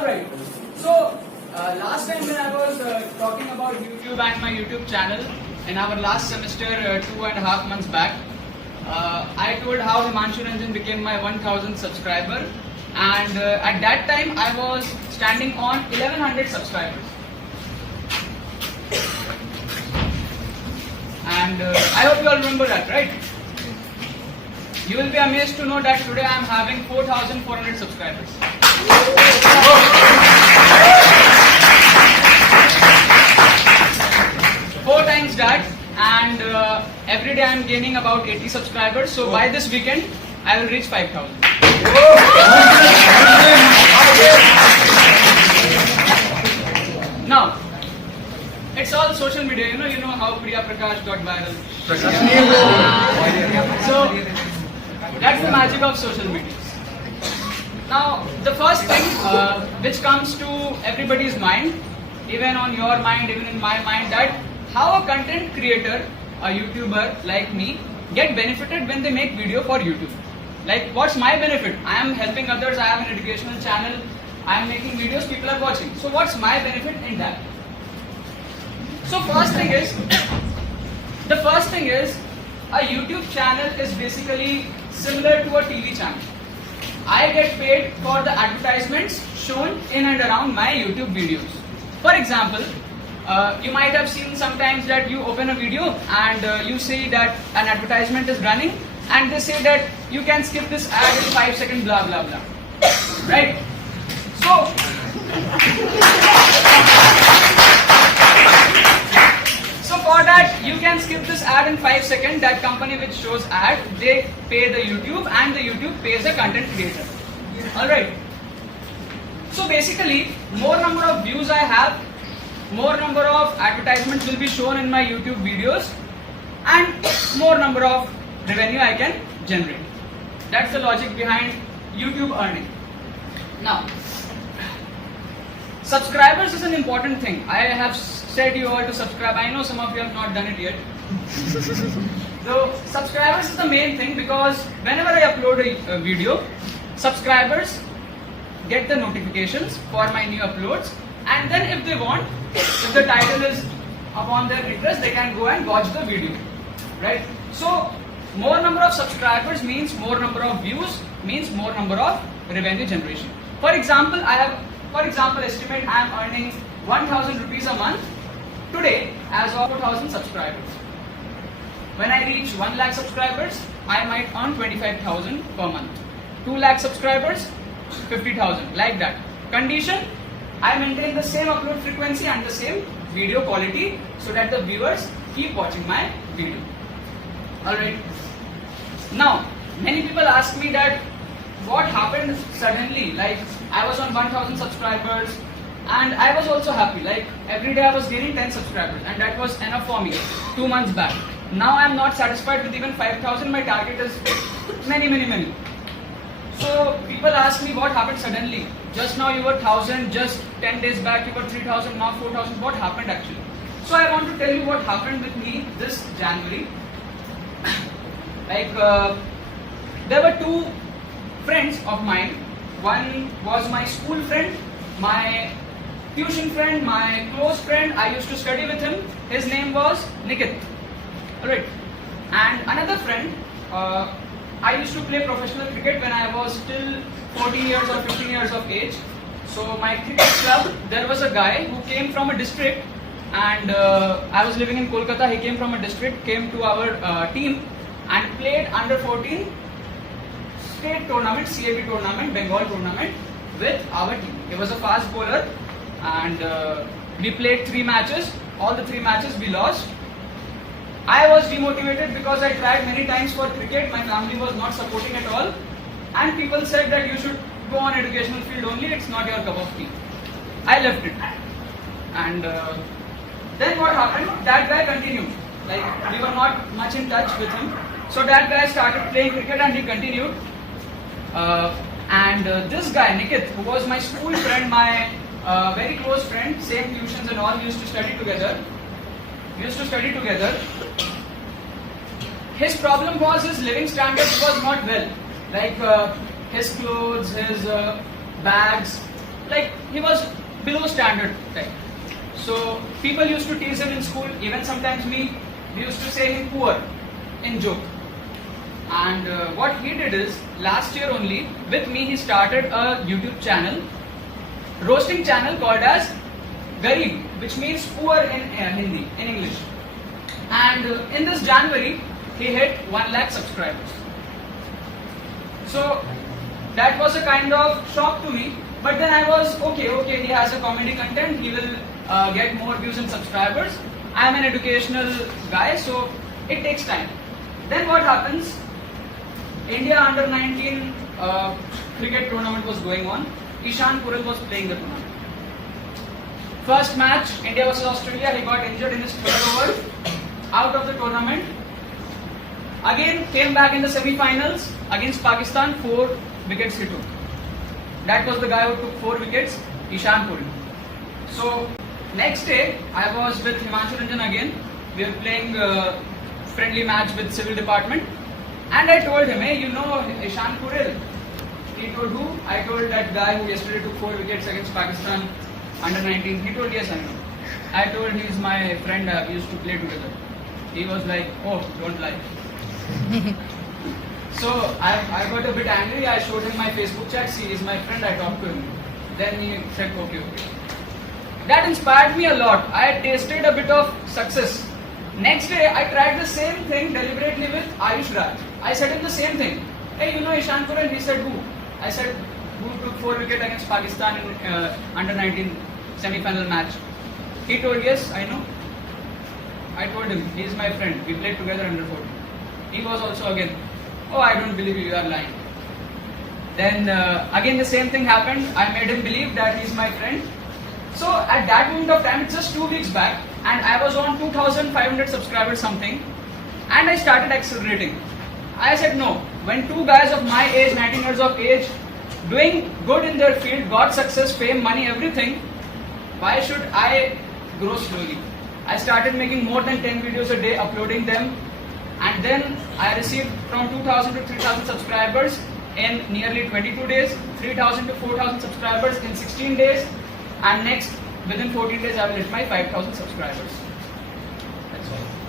Alright, so last time when I was talking about YouTube and my YouTube channel in our last semester 2.5 months back, I told how Himanshu Ranjan became my 1000 subscriber, and at that time I was standing on 1100 subscribers. And I hope you all remember that, right? You will be amazed to know that today I am having 4400 subscribers. 4 times that, and every day I am gaining about 80 subscribers. So by this weekend, I will reach 5000. Now, it's all social media. You know how Priya Prakash got viral. So that's the magic of social media. Now, the first thing which comes to everybody's mind, even on your mind, even in my mind, that how a content creator, a YouTuber like me, get benefited when they make video for YouTube. Like, what's my benefit? I am helping others, I have an educational channel, I am making videos, people are watching. So what's my benefit in that? So first thing is, a YouTube channel is basically similar to a TV channel. I get paid for the advertisements shown in and around my YouTube videos. For example, you might have seen sometimes that you open a video and you see that an advertisement is running and they say that you can skip this ad in 5 seconds, blah blah blah. Right? So for that, you can skip this ad in 5 seconds. That company which shows ad, they pay the YouTube and the YouTube pays the content creator. Alright. So basically, more number of views I have, more number of advertisements will be shown in my YouTube videos, and more number of revenue I can generate. That's the logic behind YouTube earning. Now, subscribers is an important thing. I have said you all to subscribe. I know some of you have not done it yet. So subscribers is the main thing, because whenever I upload a video, subscribers get the notifications for my new uploads, and then if they want, if the title is upon their interest, they can go and watch the video, right? So more number of subscribers means more number of views, means more number of revenue generation. For example, estimate I am earning 1000 rupees a month today as of 4000 subscribers. When I reach 1 lakh subscribers, I might earn 25,000 per month. 2 lakh subscribers, 50,000, like that. Condition, I maintain the same upload frequency and the same video quality so that the viewers keep watching my video. Alright. Now, many people ask me that what happened suddenly, like I was on 1000 subscribers and I was also happy, like every day I was gaining 10 subscribers and that was enough for me 2 months back. Now I am not satisfied with even 5000, my target is many. So people ask me what happened suddenly. Just now you were 1000, just 10 days back you were 3000, now 4000. What happened actually? So I want to tell you what happened with me this January. Like there were 2 friends of mine. One was my school friend, my tuition friend, my close friend. I used to study with him. His name was Nikit. Alright. And another friend, I used to play professional cricket when I was still 14 years or 15 years of age. So my cricket club, there was a guy who came from a district, and I was living in Kolkata. He came from a district, came to our team and played under 14 state tournament, CAB tournament, Bengal tournament with our team. He was a fast bowler, and we played 3 matches. All the 3 matches we lost. I was demotivated because I tried many times for cricket. My family was not supporting at all, and people said that you should go on educational field only. It's not your cup of tea. I left it, and then what happened? That guy continued. Like, we were not much in touch with him. So that guy started playing cricket and he continued. This guy, Nikit, who was my school friend, my very close friend, same tuitions and all, we used to study together. His problem was his living standards was not well. Like his clothes, his bags, like he was below standard type. So people used to tease him in school, even sometimes me. We used to say him poor in joke. And what he did is, last year only, with me he started a YouTube channel, roasting channel called as Garib, which means poor in Hindi, in English. And in this January, he hit 1 lakh subscribers. So that was a kind of shock to me. But then I was, okay, he has a comedy content, he will get more views and subscribers. I am an educational guy, so it takes time. Then what happens? India under 19 cricket tournament was going on. Ishan Kuril was playing the tournament. First match, India versus Australia, he got injured in his third over, out of the tournament. Again came back in the semi-finals against Pakistan, 4 wickets he took. That was the guy who took 4 wickets, Ishan Kuril. So next day, I was with Himanshu Ranjan again. We were playing a friendly match with Civil Department. And I told him, hey, you know Ishan Kuril? He told who? I told that guy who yesterday took 4 wickets against Pakistan under 19. He told, yes, I know. I told he's my friend, we used to play together. He was like, oh, don't lie. So I got a bit angry. I showed him my Facebook chat. See, he's my friend. I talked to him. Then he said, okay. That inspired me a lot. I tasted a bit of success. Next day, I tried the same thing deliberately with Ayush Raj. I said him the same thing. Hey, you know Ishan Kuril? He said, who? I said, who took 4 wickets against Pakistan in under 19 semi-final match? He told, yes, I know. I told him, he is my friend. We played together under 14. He was also again, oh, I don't believe you are lying. Then again the same thing happened. I made him believe that he is my friend. So at that moment of time, it's just 2 weeks back, and I was on 2,500 subscribers something, and I started accelerating. I said no, when 2 guys of my age, 19 years of age, doing good in their field, got success, fame, money, everything, why should I grow slowly? I started making more than 10 videos a day, uploading them, and then I received from 2,000 to 3,000 subscribers in nearly 22 days, 3,000 to 4,000 subscribers in 16 days, and next, within 14 days, I will hit my 5,000 subscribers. That's all.